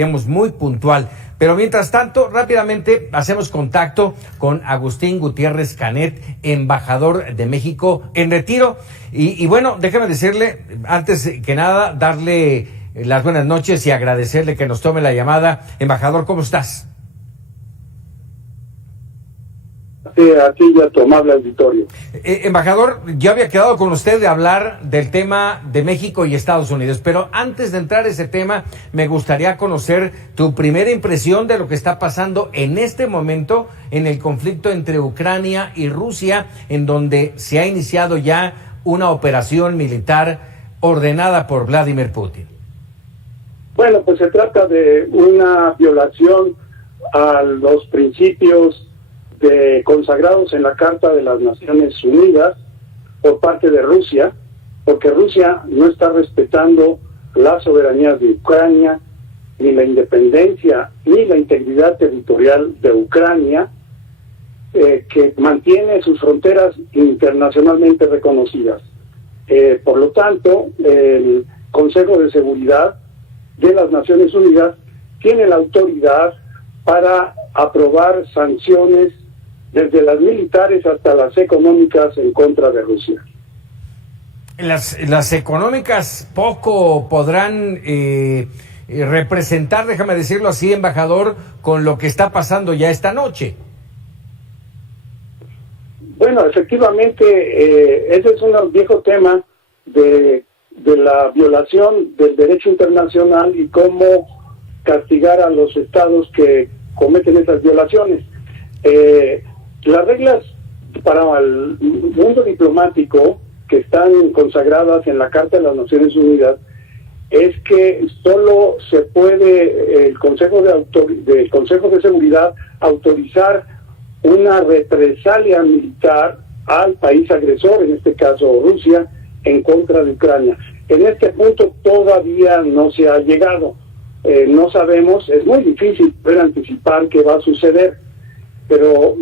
digamos, muy puntual. Pero mientras tanto, rápidamente hacemos contacto con Agustín Gutiérrez Canet, embajador de México en retiro. Y bueno, déjeme decirle, antes que nada, darle las buenas noches y agradecerle que nos tome la llamada. Embajador, ¿cómo estás? A ti y a tu amable auditorio. Embajador, yo había quedado con usted de hablar del tema de México y Estados Unidos, pero antes de entrar a ese tema, me gustaría conocer tu primera impresión de lo que está pasando en este momento en el conflicto entre Ucrania y Rusia, en donde se ha iniciado ya una operación militar ordenada por Vladimir Putin. Bueno, pues se trata de una violación a los principios consagrados en la Carta de las Naciones Unidas por parte de Rusia, porque Rusia no está respetando la soberanía de Ucrania, ni la independencia, ni la integridad territorial de Ucrania, que mantiene sus fronteras internacionalmente reconocidas. Por lo tanto, el Consejo de Seguridad de las Naciones Unidas tiene la autoridad para aprobar sanciones desde las militares hasta las económicas en contra de Rusia. Las económicas poco podrán representar, déjame decirlo así, embajador, con lo que está pasando ya esta noche. Bueno, efectivamente, ese es un viejo tema de la violación del derecho internacional y cómo castigar a los estados que cometen esas violaciones. Las reglas para el mundo diplomático que están consagradas en la Carta de las Naciones Unidas es que solo se puede el Consejo de Seguridad autorizar una represalia militar al país agresor, en este caso Rusia, en contra de Ucrania. En este punto todavía no se ha llegado. No sabemos, es muy difícil poder anticipar qué va a suceder, pero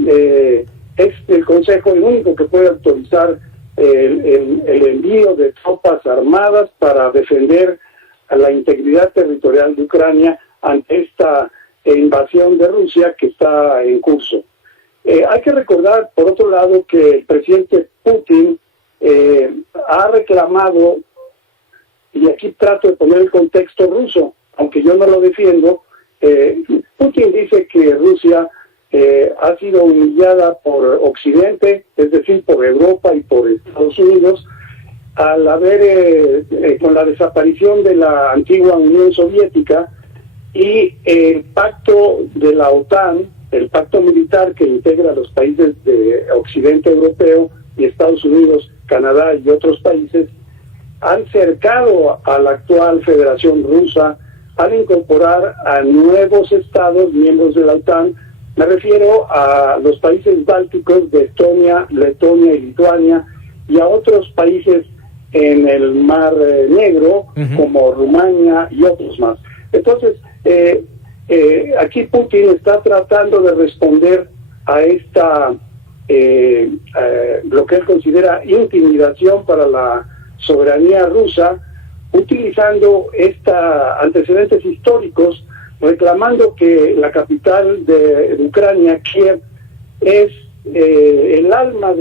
es el Consejo el único que puede autorizar el envío de tropas armadas para defender a la integridad territorial de Ucrania ante esta invasión de Rusia que está en curso. Hay que recordar, por otro lado, que el presidente Putin ha reclamado, y aquí trato de poner el contexto ruso, aunque yo no lo defiendo, Putin dice que Rusia ha sido humillada por Occidente, es decir, por Europa y por Estados Unidos, al haber, con la desaparición de la antigua Unión Soviética y el pacto de la OTAN, el pacto militar que integra a los países de Occidente europeo y Estados Unidos, Canadá y otros países, han cercado a la actual Federación Rusa al incorporar a nuevos estados miembros de la OTAN. Me refiero a los países bálticos de Estonia, Letonia y Lituania, y a otros países en el Mar Negro, como Rumania y otros más. Entonces, aquí Putin está tratando de responder a esta, lo que él considera intimidación para la soberanía rusa, utilizando antecedentes históricos, reclamando que la capital de Ucrania, Kiev, es el alma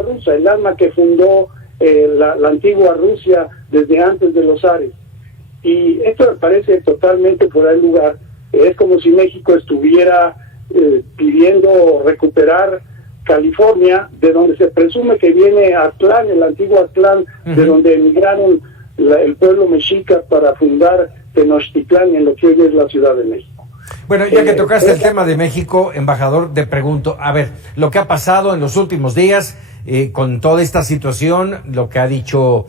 rusa, el alma que fundó la antigua Rusia desde antes de los zares. Y esto me parece totalmente fuera de lugar. Es como si México estuviera pidiendo recuperar California, de donde se presume que viene Aztlán, el antiguo Aztlán, de donde emigraron el pueblo mexica para fundar Tenochtitlán, en lo que hoy es la Ciudad de México. Bueno, ya que tocaste el tema de México, embajador, te pregunto, a ver, lo que ha pasado en los últimos días con toda esta situación, lo que ha dicho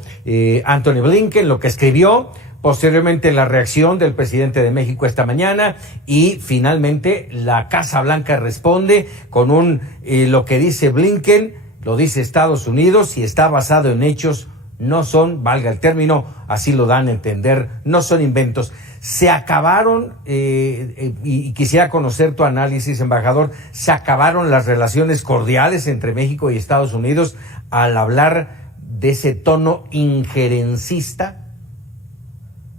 Antony Blinken, lo que escribió, posteriormente la reacción del presidente de México esta mañana y finalmente la Casa Blanca responde con lo que dice Blinken, lo dice Estados Unidos y está basado en hechos, no son, valga el término, así lo dan a entender, no son inventos. Se acabaron, y quisiera conocer tu análisis, embajador, se acabaron las relaciones cordiales entre México y Estados Unidos al hablar de ese tono injerencista.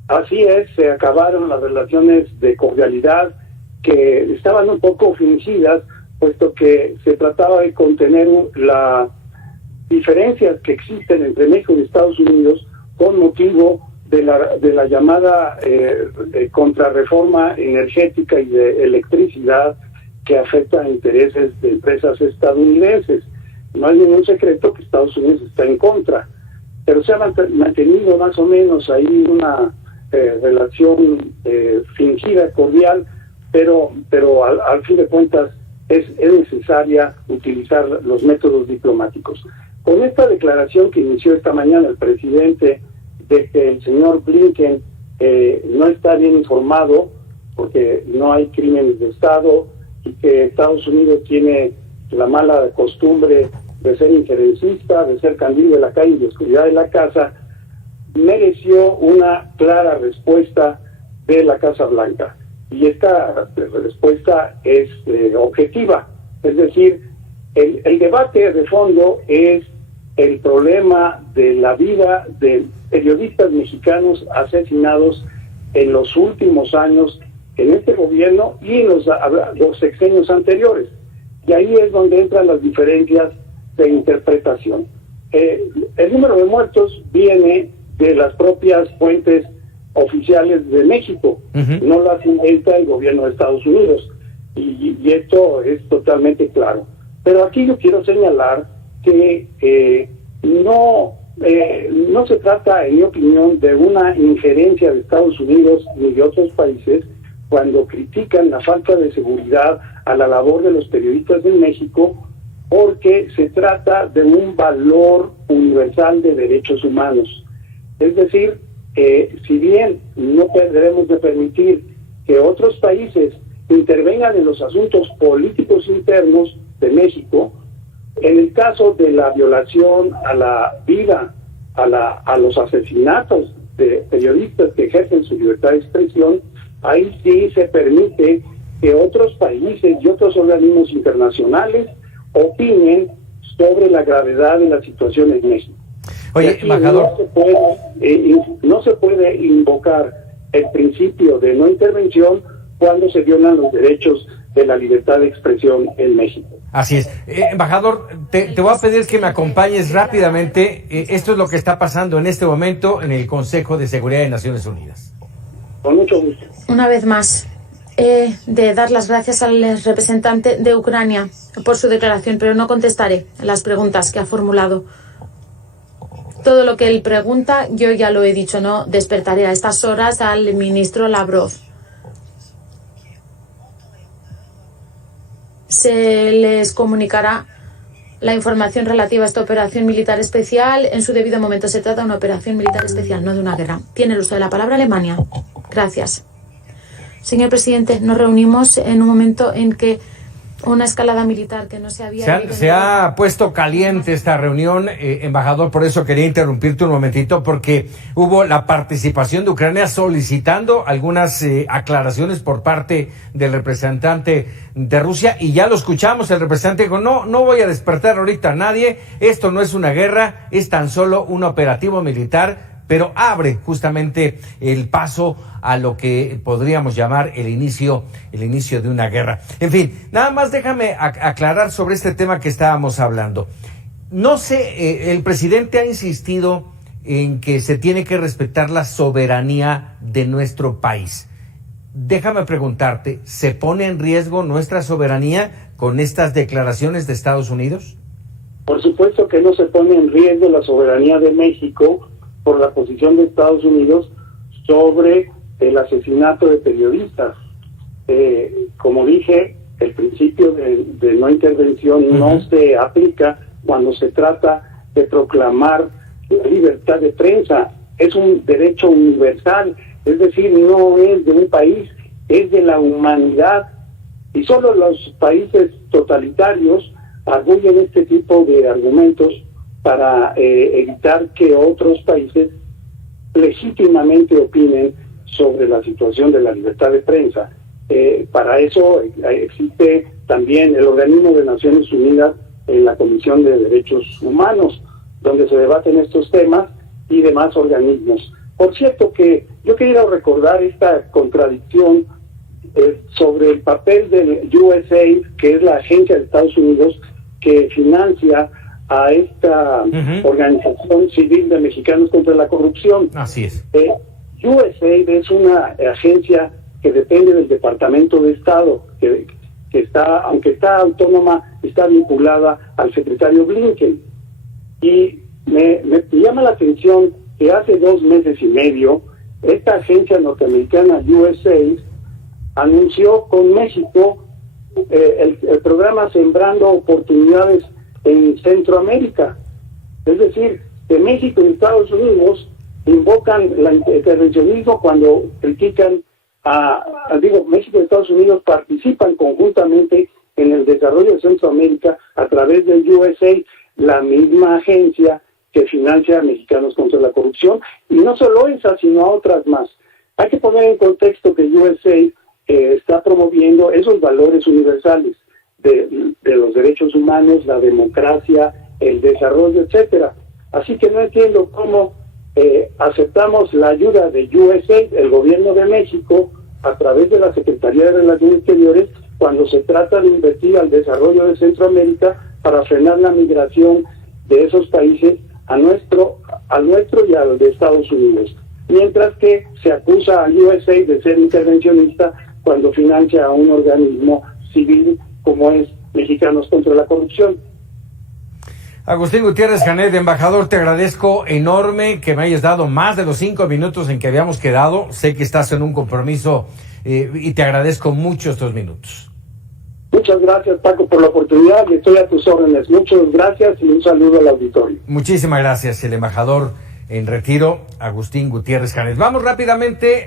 Así es, se acabaron las relaciones de cordialidad que estaban un poco fingidas, puesto que se trataba de contener las diferencias que existen entre México y Estados Unidos con motivo de la llamada contrarreforma energética y de electricidad que afecta a intereses de empresas estadounidenses. No hay ningún secreto que Estados Unidos está en contra, pero se ha mantenido más o menos ahí una relación fingida, cordial, pero al fin de cuentas es necesaria utilizar los métodos diplomáticos. Con esta declaración que inició esta mañana el presidente de que el señor Blinken no está bien informado porque no hay crímenes de Estado y que Estados Unidos tiene la mala costumbre de ser injerencista, de ser candil de la calle y de oscuridad de la casa, mereció una clara respuesta de la Casa Blanca. Y esta respuesta es objetiva. Es decir, el debate de fondo es el problema de la vida de periodistas mexicanos asesinados en los últimos años en este gobierno y en los sexenios anteriores. Y ahí es donde entran las diferencias de interpretación. El número de muertos viene de las propias fuentes oficiales de México, no las inventa el gobierno de Estados Unidos, y esto es totalmente claro. Pero aquí yo quiero señalar que no se trata, en mi opinión, de una injerencia de Estados Unidos ni de otros países cuando critican la falta de seguridad a la labor de los periodistas en México, porque se trata de un valor universal de derechos humanos. Es decir, si bien no debemos de permitir que otros países intervengan en los asuntos políticos internos de México, en el caso de la violación a la vida, a los asesinatos de periodistas que ejercen su libertad de expresión, ahí sí se permite que otros países y otros organismos internacionales opinen sobre la gravedad de la situación en México. Oye, embajador, no se puede invocar el principio de no intervención cuando se violan los derechos de la libertad de expresión en México. Así es. Embajador, te voy a pedir que me acompañes rápidamente. Esto es lo que está pasando en este momento en el Consejo de Seguridad de Naciones Unidas. Con mucho gusto. Una vez más, de dar las gracias al representante de Ucrania por su declaración, pero no contestaré las preguntas que ha formulado. Todo lo que él pregunta, yo ya lo he dicho, no despertaré a estas horas al ministro Lavrov. Se les comunicará la información relativa a esta operación militar especial en su debido momento. Se trata de una operación militar especial, no de una guerra. Tiene el uso de la palabra Alemania. Gracias. Señor presidente, nos reunimos en un momento en que una escalada militar que no se había... Se ha puesto caliente esta reunión, embajador, por eso quería interrumpirte un momentito, porque hubo la participación de Ucrania solicitando algunas aclaraciones por parte del representante de Rusia, y ya lo escuchamos, el representante dijo, no voy a despertar ahorita a nadie, esto no es una guerra, es tan solo un operativo militar, pero abre justamente el paso a lo que podríamos llamar el inicio de una guerra. En fin, nada más déjame aclarar sobre este tema que estábamos hablando. No sé, el presidente ha insistido en que se tiene que respetar la soberanía de nuestro país. Déjame preguntarte, ¿se pone en riesgo nuestra soberanía con estas declaraciones de Estados Unidos? Por supuesto que no se pone en riesgo la soberanía de México por la posición de Estados Unidos sobre el asesinato de periodistas. Como dije, el principio de no intervención no se aplica cuando se trata de proclamar la libertad de prensa. Es un derecho universal, es decir, no es de un país, es de la humanidad. Y solo los países totalitarios arguyen este tipo de argumentos para evitar que otros países legítimamente opinen sobre la situación de la libertad de prensa. Para eso existe también el organismo de Naciones Unidas en la Comisión de Derechos Humanos, donde se debaten estos temas, y demás organismos. Por cierto que yo quería recordar esta contradicción sobre el papel del USAID, que es la agencia de Estados Unidos que financia a esta organización civil de Mexicanos contra la Corrupción. Así es. USAID es una agencia que depende del Departamento de Estado, que está, aunque está autónoma, está vinculada al secretario Blinken. Y me llama la atención que hace 2 meses y medio, esta agencia norteamericana USAID anunció con México el programa Sembrando Oportunidades en Centroamérica. Es decir, que México y Estados Unidos invocan el intervencionismo cuando critican México y Estados Unidos participan conjuntamente en el desarrollo de Centroamérica a través del USAID, la misma agencia que financia a Mexicanos contra la Corrupción, y no solo esa, sino a otras más. Hay que poner en contexto que USAID está promoviendo esos valores universales de los derechos humanos, la democracia, el desarrollo, etcétera. Así que no entiendo cómo aceptamos la ayuda de USAID, el gobierno de México, a través de la Secretaría de Relaciones Exteriores, cuando se trata de invertir al desarrollo de Centroamérica para frenar la migración de esos países al nuestro y al de Estados Unidos. Mientras que se acusa a USAID de ser intervencionista cuando financia a un organismo civil como es Mexicanos contra la Corrupción. Agustín Gutiérrez Canet, embajador, te agradezco enorme que me hayas dado más de los 5 minutos en que habíamos quedado. Sé que estás en un compromiso y te agradezco mucho estos minutos. Muchas gracias, Paco, por la oportunidad y estoy a tus órdenes. Muchas gracias y un saludo al auditorio. Muchísimas gracias, el embajador en retiro, Agustín Gutiérrez Canet. Vamos rápidamente